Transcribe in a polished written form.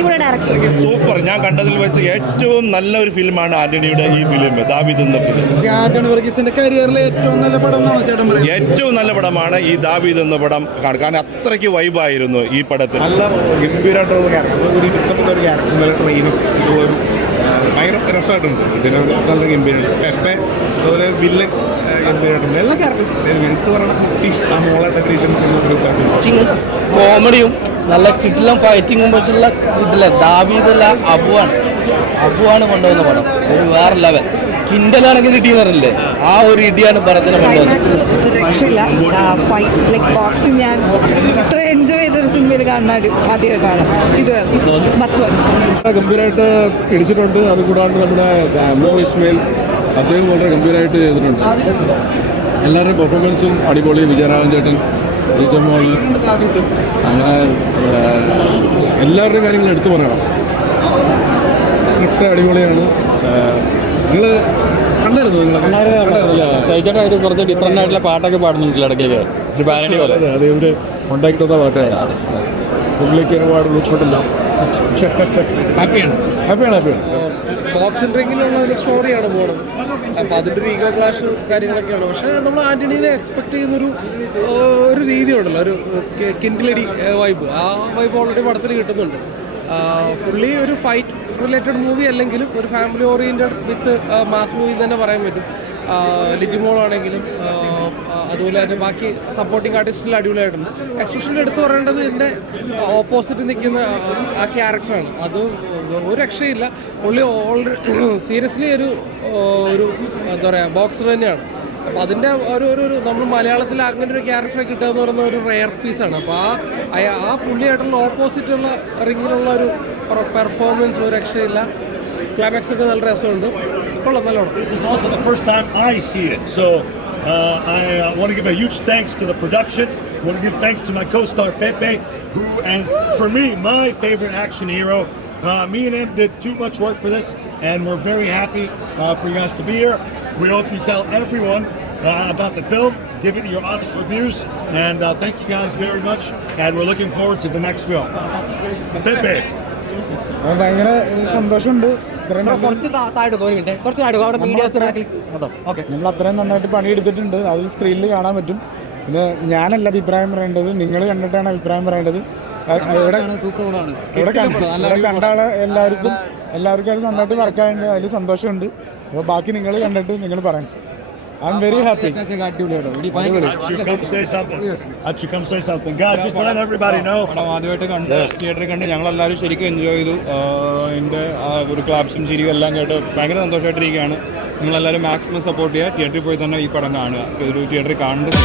അടിപൊളി direction. Super. ഞാൻ കണ്ടതിൽ വെച്ച് ഏറ്റവും നല്ല ഒരു ഫിലിമാണ് ആന്റണിയുടെ ഈ ഫിലിം, ദാവീദ് എന്ന ഫിലിം. ആന്റണി വർഗീസിന്റെ കരിയറിലെ ഏറ്റവും നല്ല പടം എന്നാണ് ചേട്ടൻ പറയുന്നത്. ഏറ്റവും നല്ല പടമാണ് ഈ ദാവീദ് എന്ന പടം. കാരണം അത്രയ്ക്ക് വൈബായിരുന്നു ഈ പടത്തിൽ. നല്ല ഗംഭീരമായിട്ടുള്ള ക്യാരക്ടർ, ഒരു ഇഷ്ടപ്പെട്ട ഒരു ക്യാരക്ടർ, നല്ല ട്രെയിനും ഇതുപോലെ ഭയങ്കര രസമായിട്ടുണ്ട്. ഇതിനോട് നല്ല ഗംഭീരമായിട്ട് പെപ്പെ അതുപോലെ വില്ലൻ ഗംഭീരമായിട്ടുണ്ട്. എല്ലാ ക്യാരക്ടേഴ്സും എടുത്ത് പറയണ കുട്ടി ആ മോളായിട്ട് രസമായിട്ടുണ്ട്. കോമഡിയും നല്ല കിട്ടിലും ഫൈറ്റിങ്ങും വെച്ചുള്ള കിട്ടില്ല. ദാവീദല്ല അബുവാണ് കൊണ്ടുവന്ന പടം. ഒരു വേറെ ലെവൽ കിൻഡലാണെങ്കിൽ കിട്ടിയെന്ന് പറഞ്ഞില്ലേ, ആ ഒരു ഇടിയാണ് പടത്തിന് കൊണ്ടുവന്നത്. രക്ഷയില്ല. ഫൈറ്റ് ലൈക്ക് ബോക്സിങ് ഞാൻ ഇത്ര എൻജോയ് ചെയ്തൊരു സിനിമയിൽ കാണാൻ ആദ്യമായിട്ടാണ്. ഇത് ഗംഭീരമായിട്ട് ഇടിച്ചിട്ടുണ്ട്. അതുകൂടാണ്ട് നമ്മുടെ ഇസ്മയിൽ അദ്ദേഹം വളരെ ഗംഭീരമായിട്ട് ചെയ്തിട്ടുണ്ട്. എല്ലാവരുടെയും പെർഫോമൻസും അടിപൊളി. വിജയരാഘവൻ ചേട്ടൻ, ജിജമോയി, അങ്ങനെ എല്ലാവരുടെയും കാര്യങ്ങൾ എടുത്തു പറയണം. സ്ക്രിപ്റ്റ് അടിപൊളിയാണ്. നിങ്ങൾ കണ്ടായിരുന്നു? സഹിച്ചേട്ടാ ഒരു കുറച്ച് ഡിഫറെൻ്റ് ആയിട്ടുള്ള പാട്ടൊക്കെ പാടുന്നുണ്ടല്ലോ ഇടയ്ക്കൊക്കെ, ഒരു പാരഡി പോലെ. അതെ, ഇവർ ഉണ്ടാക്കി തന്ന പാട്ടാണ്. പുള്ളിക്ക് ഒരുപാട് ഉൾപ്പെട്ടില്ല. ഹാപ്പിയാണ്. ബോക്സിംഗ് റിങ്ങിലുള്ള ഒരു സ്റ്റോറിയാണ് പോകുന്നത്. അപ്പോൾ അതിൻ്റെ ഒരു ഈഗോ ക്ലാഷ് കാര്യങ്ങളൊക്കെയാണ്. പക്ഷേ നമ്മൾ ആൻ്റണീനെ എക്സ്പെക്ട് ചെയ്യുന്നൊരു രീതി ഉണ്ടല്ലോ, ഒരു കിൻഡിലടി വൈബ്. ആ വൈബ് ഓൾറെഡി പടത്തിൽ കിട്ടുന്നുണ്ട്. ഫുള്ളി ഒരു ഫൈറ്റ് റിലേറ്റഡ് മൂവി അല്ലെങ്കിലും ഒരു ഫാമിലി ഓറിയൻറ്റഡ് വിത്ത് മാസ് മൂവി തന്നെ പറയാൻ പറ്റും. ലിജിമോളാണെങ്കിലും അതുപോലെ തന്നെ ബാക്കി സപ്പോർട്ടിങ് ആർട്ടിസ്റ്റിൽ അടിപൊളിയായിട്ടുണ്ട്. എക്സ്പെഷ്യലി എടുത്തു പറയേണ്ടത് ഇതിൻ്റെ ഓപ്പോസിറ്റ് നിൽക്കുന്ന ആ ക്യാരക്ടറാണ്. അത് ഒരു രക്ഷയില്ല. പുള്ളി ഓൾറെഡി സീരിയസ്ലി ഒരു എന്താ പറയുക ബോക്സർ തന്നെയാണ്. അപ്പോൾ അതിൻ്റെ ഒരു നമ്മൾ മലയാളത്തിൽ അങ്ങനെ ഒരു ക്യാരക്ടറെ കിട്ടുക എന്ന് പറയുന്ന ഒരു റെയർ പീസാണ്. അപ്പോൾ ആ പുള്ളിയായിട്ടുള്ള ഓപ്പോസിറ്റുള്ള റിങ്ങിലുള്ള ഒരു പെർഫോമൻസ് ഒരു രക്ഷയില്ല. ക്ലൈമാക്സ് ഒക്കെ നല്ല രസമുണ്ട്. കൊള്ളാം, നല്ലോണം. This is also the first time I see it, so I want to give a huge thanks to the production. I want to give thanks to my co-star Pepe, who is, for me, my favorite action hero. Me and him did too much work for this, and we're very happy for you guys to be here. We hope you tell everyone about the film, give it your honest reviews, and thank you guys very much, and we're looking forward to the next film. Pepe. ഭയങ്കര സന്തോഷമുണ്ട്. നമ്മൾ അത്രയും നന്നായിട്ട് പണിയെടുത്തിട്ടുണ്ട്. അത് സ്ക്രീനിൽ കാണാൻ പറ്റും. പിന്നെ ഞാനല്ല അഭിപ്രായം പറയേണ്ടത്, നിങ്ങൾ കണ്ടിട്ടാണ് അഭിപ്രായം പറയേണ്ടത്. ഇവിടെ കണ്ട ആളെ എല്ലാവർക്കും അത് നന്നായിട്ട് വർക്കായിട്ടുണ്ട്. അതിൽ സന്തോഷമുണ്ട്. അപ്പോൾ ബാക്കി നിങ്ങൾ കണ്ടിട്ട് നിങ്ങൾ പറയാം. I'm very happy. Come say something. Guys, just let everybody know. ആദ്യമായിട്ട് കണ്ട് തിയേറ്ററിൽ കണ്ട് ഞങ്ങളെല്ലാവരും ശരിക്കും എൻജോയ് ചെയ്തു. എൻ്റെ ഒരു ക്ലാപ്സും ചിരിയും എല്ലാം കേട്ട് ഭയങ്കര സന്തോഷമായിട്ടിരിക്കുകയാണ്. നിങ്ങളെല്ലാവരും മാക്സിമം സപ്പോർട്ട് ചെയ്യുക. തിയേറ്ററിൽ പോയി തന്നെ ഈ പടം കാണുക. ഒരു തിയേറ്ററിൽ കാണേണ്ടത്